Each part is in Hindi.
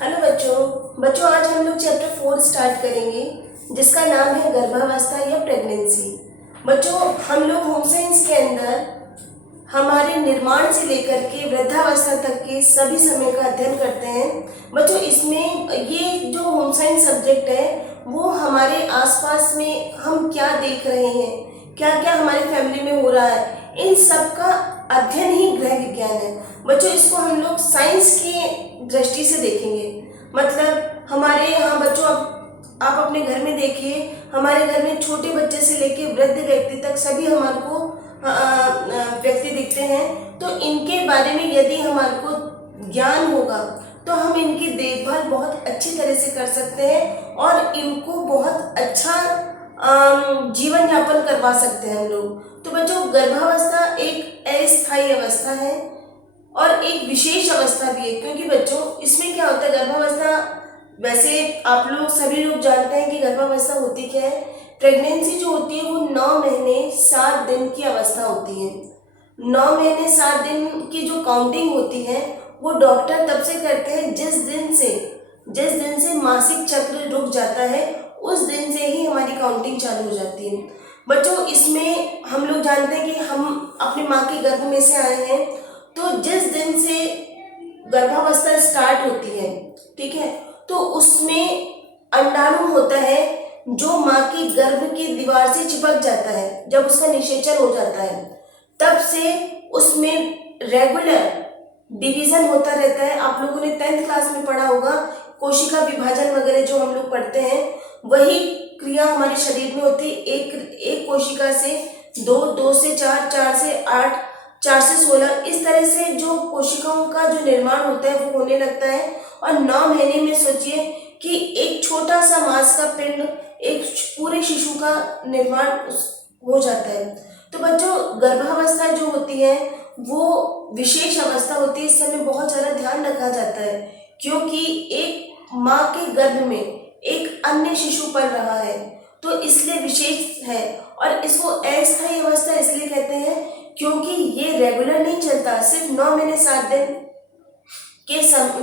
हेलो बच्चों आज हम लोग चैप्टर 4 स्टार्ट करेंगे जिसका नाम है गर्भावस्था या प्रेगनेंसी। बच्चों हम लोग होम साइंस के अंदर हमारे निर्माण से लेकर के वृद्धावस्था तक के सभी समय का अध्ययन करते हैं। बच्चों इसमें ये जो होम साइंस सब्जेक्ट है वो हमारे आसपास में हम क्या देख रहे हैं, क्या क्या हमारी फैमिली में हो रहा है, इन सब का अध्ययन ही गृह विज्ञान है। बच्चों इसको हम लोग साइंस की दृष्टि से देखेंगे। मतलब हमारे यहाँ बच्चों आप अपने घर में देखिए, हमारे घर में छोटे बच्चे से लेके वृद्ध व्यक्ति तक सभी हमारे को व्यक्ति दिखते हैं। तो इनके बारे में यदि हमारे को ज्ञान होगा तो हम इनकी देखभाल बहुत अच्छी तरह से कर सकते हैं और इनको बहुत अच्छा जीवन यापन करवा सकते हैं हम लोग। तो बच्चों गर्भावस्था एक अस्थायी अवस्था है और एक विशेष अवस्था भी है, क्योंकि बच्चों इसमें क्या होता है, गर्भावस्था वैसे आप लोग सभी लोग जानते हैं कि गर्भावस्था होती क्या है। प्रेगनेंसी जो होती है वो 9 महीने 7 दिन की अवस्था होती है। 9 महीने 7 दिन की जो काउंटिंग होती है वो डॉक्टर तब से करते हैं जिस दिन से मासिक चक्र रुक जाता है, उस दिन से ही हमारी काउंटिंग चालू हो जाती है। बच्चों इसमें हम लोग जानते हैं कि हम अपनी माँ के गर्भ में से आए हैं, तो जिस दिन से गर्भावस्था स्टार्ट होती है, ठीक है, तो उसमें अंडाणु होता है जो माँ की गर्भ की दीवार से चिपक जाता है। जब उसका निषेचन हो जाता है तब से उसमें रेगुलर डिवीजन होता रहता है। आप लोगों ने 10th क्लास में पढ़ा होगा, कोशिका विभाजन वगैरह जो हम लोग पढ़ते हैं, वही क्रिया हमारे शरीर में होती है। एक कोशिका से 2 से 4, 4 से 8, 4 से 16, इस तरह से जो कोशिकाओं का जो निर्माण होता है वो होने लगता है। और 9 महीने में सोचिए कि एक छोटा सा मांस का पिंड एक पूरे शिशु का निर्माण हो जाता है। तो बच्चों गर्भावस्था जो होती है वो विशेष अवस्था होती है। इस समय बहुत ज़्यादा ध्यान रखा जाता है, क्योंकि एक माँ के गर्भ में एक अन्य शिशु पल रहा है, तो इसलिए विशेष है। और इसको अस्थायी अवस्था इसलिए कहते हैं क्योंकि ये रेगुलर नहीं चलता। सिर्फ 9 महीने 7 दिन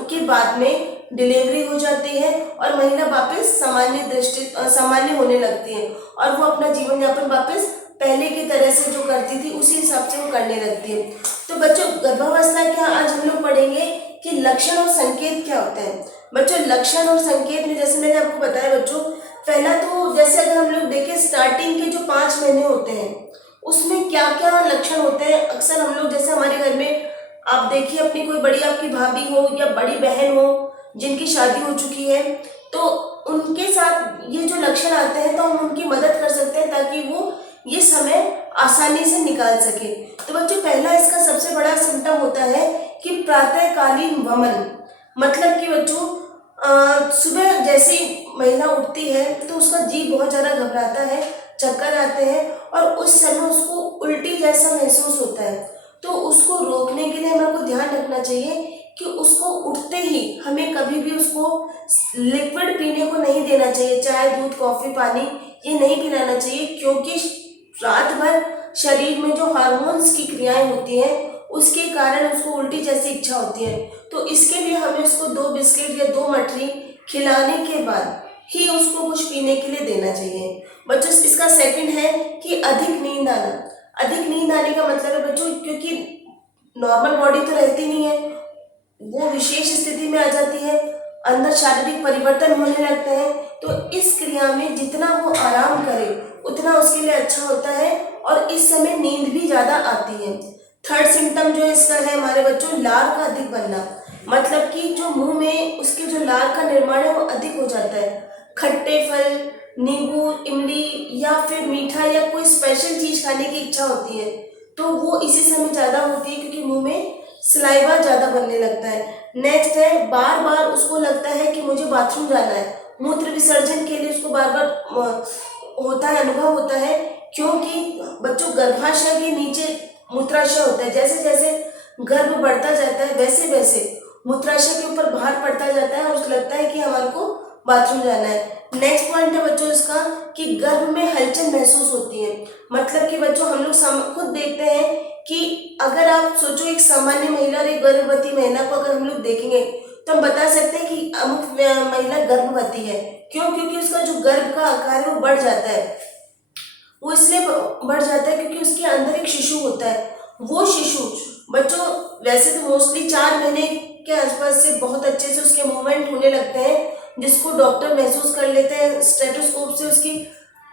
के बाद में डिलीवरी हो जाती है और महिला वापस सामान्य होने लगती है और वो अपना जीवन यापन वापस पहले की तरह से जो करती थी उसी हिसाब से वो करने लगती है। तो बच्चों गर्भावस्था क्या आज हम लोग पढ़ेंगे कि लक्षण और संकेत क्या होते हैं। बच्चों लक्षण और संकेत में जैसे मैंने आपको बताया बच्चों, पहला तो जैसे अगर हम लोग देखें स्टार्टिंग के जो 5 महीने होते हैं उसमें क्या क्या लक्षण होते हैं। अक्सर हम लोग जैसे हमारे घर में आप देखिए अपनी कोई बड़ी आपकी भाभी हो या बड़ी बहन हो जिनकी शादी हो चुकी है, तो उनके साथ ये जो लक्षण आते हैं तो हम उनकी मदद कर सकते हैं ताकि वो ये समय आसानी से निकाल सके। तो बच्चों पहला इसका सबसे बड़ा सिम्टम होता है कि प्रातःकालीन वमन। मतलब कि बच्चों सुबह जैसी महिला उठती है तो उसका जी बहुत ज़्यादा घबराता है, चक्कर आते हैं और उस समय उसको उल्टी जैसा महसूस होता है। तो उसको रोकने के लिए हमें को ध्यान रखना चाहिए कि उसको उठते ही हमें कभी भी उसको लिक्विड पीने को नहीं देना चाहिए, चाय दूध कॉफ़ी पानी ये नहीं पिलाना चाहिए, क्योंकि रात भर शरीर में जो हार्मोन्स की क्रियाएं होती हैं उसके कारण उसको उल्टी जैसी इच्छा होती है। तो इसके लिए हमें उसको 2 बिस्किट या 2 मठरी खिलाने के बाद ही उसको कुछ पीने के लिए देना चाहिए। बच्चों इसका सेकंड है कि अधिक नींद आना। अधिक नींद आने का मतलब है बच्चों, क्योंकि नॉर्मल बॉडी तो रहती नहीं है, वो विशेष स्थिति में आ जाती है, अंदर शारीरिक परिवर्तन होने लगते हैं। तो इस क्रिया में जितना वो आराम करे उतना उसके लिए अच्छा होता है और इस समय नींद भी ज़्यादा आती है। थर्ड सिम्टम जो इसका है हमारे बच्चों, लार का अधिक बनना। मतलब कि जो मुंह में उसके जो लार का निर्माण है वो अधिक हो जाता है। खट्टे फल, नींबू, इमली या फिर मीठा या कोई स्पेशल चीज़ खाने की इच्छा होती है तो वो इसी समय ज़्यादा होती है, क्योंकि मुंह में सलाइवा ज़्यादा बनने लगता है। नेक्स्ट है बार बार उसको लगता है कि मुझे बाथरूम जाना है। मूत्र विसर्जन के लिए उसको बार बार होता है, अनुभव होता है, क्योंकि बच्चों गर्भाशय के नीचे मूत्राशय होता है। जैसे जैसे गर्भ बढ़ता जाता है वैसे वैसे मूत्राशय के ऊपर भार पड़ता जाता है और उसको लगता है कि हमारे को बाथरूम जाना है। नेक्स्ट पॉइंट है बच्चों इसका कि गर्भ में हलचल महसूस होती है। मतलब कि बच्चों हम लोग खुद देखते हैं कि अगर आप सोचो एक सामान्य महिला और एक गर्भवती महिला को अगर हम लोग देखेंगे तो हम बता सकते हैं कि अमुक महिला गर्भवती है। क्यों? क्योंकि उसका जो गर्भ का आकार है वो बढ़ जाता है। वो इसलिए बढ़ जाता है क्योंकि उसके अंदर एक शिशु होता है। वो शिशु बच्चों वैसे तो मोस्टली 4 महीने के आसपास से बहुत अच्छे से उसके मूवमेंट होने लगते हैं, जिसको डॉक्टर महसूस कर लेते हैं। स्टेथोस्कोप से उसकी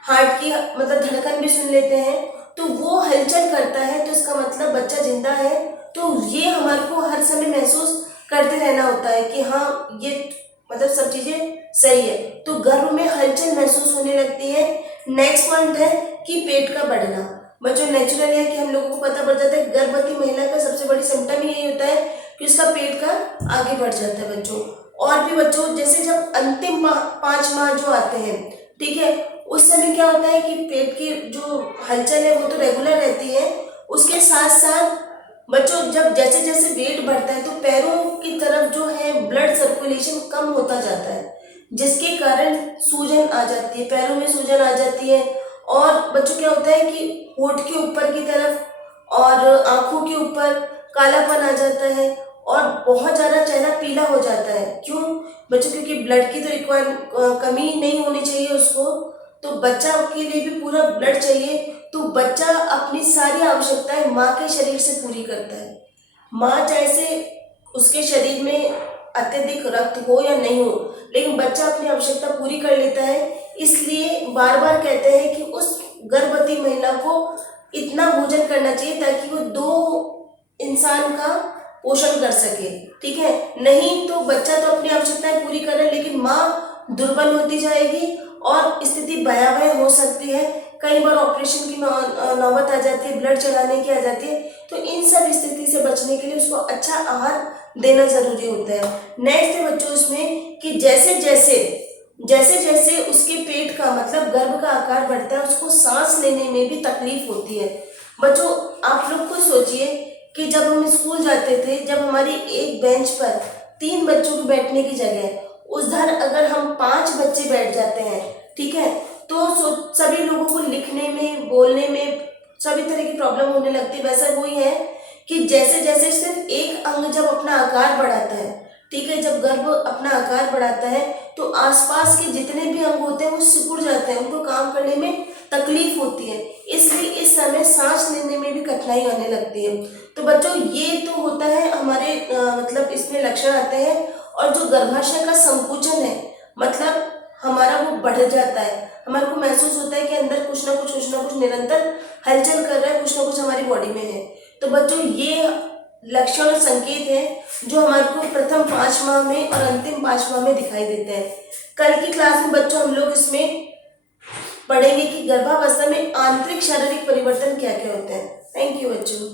हार्ट की मतलब धड़कन भी सुन लेते हैं। तो वो हलचल करता है तो इसका मतलब बच्चा जिंदा है। तो ये हमारे को हर समय महसूस करते रहना होता है कि हाँ ये मतलब सब चीजें सही है। तो गर्भ में हलचल महसूस होने लगती है। नेक्स्ट पॉइंट है कि पेट का बढ़ना। बच्चों नेचुरल है कि हम लोगों को पता पड़ जाता है गर्भवती महिला का सबसे बड़ी सिम्टम ही यही होता है कि उसका पेट का आगे बढ़ जाता है बच्चों। और भी बच्चों जैसे जब अंतिम 5 माह जो आते हैं, ठीक है, उस समय क्या होता है कि पेट की जो हलचल है वो तो रेगुलर रहती है। उसके साथ साथ बच्चों जब जैसे जैसे वेट बढ़ता है तो पैरों की तरफ जो है ब्लड सर्कुलेशन कम होता जाता है, जिसके कारण सूजन आ जाती है, पैरों में सूजन आ जाती है। और बच्चों क्या होता है कि होठ के ऊपर की तरफ और आंखों के ऊपर कालापन आ जाता है और बहुत ज़्यादा चेहरा पीला हो जाता है। क्यों बच्चों? क्योंकि ब्लड की तो कमी नहीं होनी चाहिए उसको, तो बच्चा के लिए भी पूरा ब्लड चाहिए। तो बच्चा अपनी सारी आवश्यकताएं माँ के शरीर से पूरी करता है। माँ चाहे से उसके शरीर में अत्यधिक रक्त हो या नहीं हो, लेकिन बच्चा अपनी आवश्यकता पूरी कर लेता है। इसलिए बार बार कहते हैं कि उस गर्भवती महिला को इतना भोजन करना चाहिए ताकि वो 2 इंसान का पोषण कर सके, ठीक है। नहीं तो बच्चा तो अपनी आवश्यकताएं पूरी कर रहा है लेकिन माँ दुर्बल होती जाएगी और स्थिति भयावह हो सकती है। कई बार ऑपरेशन की नौबत आ जाती है, ब्लड चढ़ाने की आ जाती है। तो इन सब स्थिति से बचने के लिए उसको अच्छा आहार देना जरूरी होता है। नेक्स्ट है बच्चों इसमें कि जैसे जैसे उसके पेट का मतलब गर्भ का आकार बढ़ता है उसको सांस लेने में भी तकलीफ होती है। बच्चों आप लोग खुद सोचिए कि जब हम स्कूल जाते थे, जब हमारी एक बेंच पर 3 बच्चों के बैठने की जगह उधर अगर हम 5 बच्चे बैठ जाते हैं, ठीक है, तो सभी लोगों को लिखने में बोलने में सभी तरह की प्रॉब्लम होने लगती है। वैसा वही है कि जैसे जैसे सिर्फ एक अंग जब अपना आकार बढ़ाता है, ठीक है, जब गर्भ अपना आकार बढ़ाता है तो आसपास के जितने भी अंग होते हैं वो सिकुड़ जाते हैं, उनको काम करने में तकलीफ होती है। इसलिए इस समय सांस लेने में भी कठिनाई आने लगती है। तो बच्चों ये तो होता है हमारे मतलब इसमें लक्षण आते हैं। और जो गर्भाशय का संकुचन है मतलब हमारा वो बढ़ जाता है, हमारे को महसूस होता है कि अंदर कुछ ना कुछ निरंतर हलचल कर रहा है, कुछ ना कुछ हमारी बॉडी में है। तो बच्चों ये लक्षण और संकेत है जो हमारे को प्रथम 5 माह में और अंतिम 5 माह में दिखाई देते हैं। कल की क्लास में बच्चों हम लोग इसमें पढ़ेंगे कि गर्भावस्था में आंतरिक शारीरिक परिवर्तन क्या क्या होते हैं। थैंक यू बच्चों।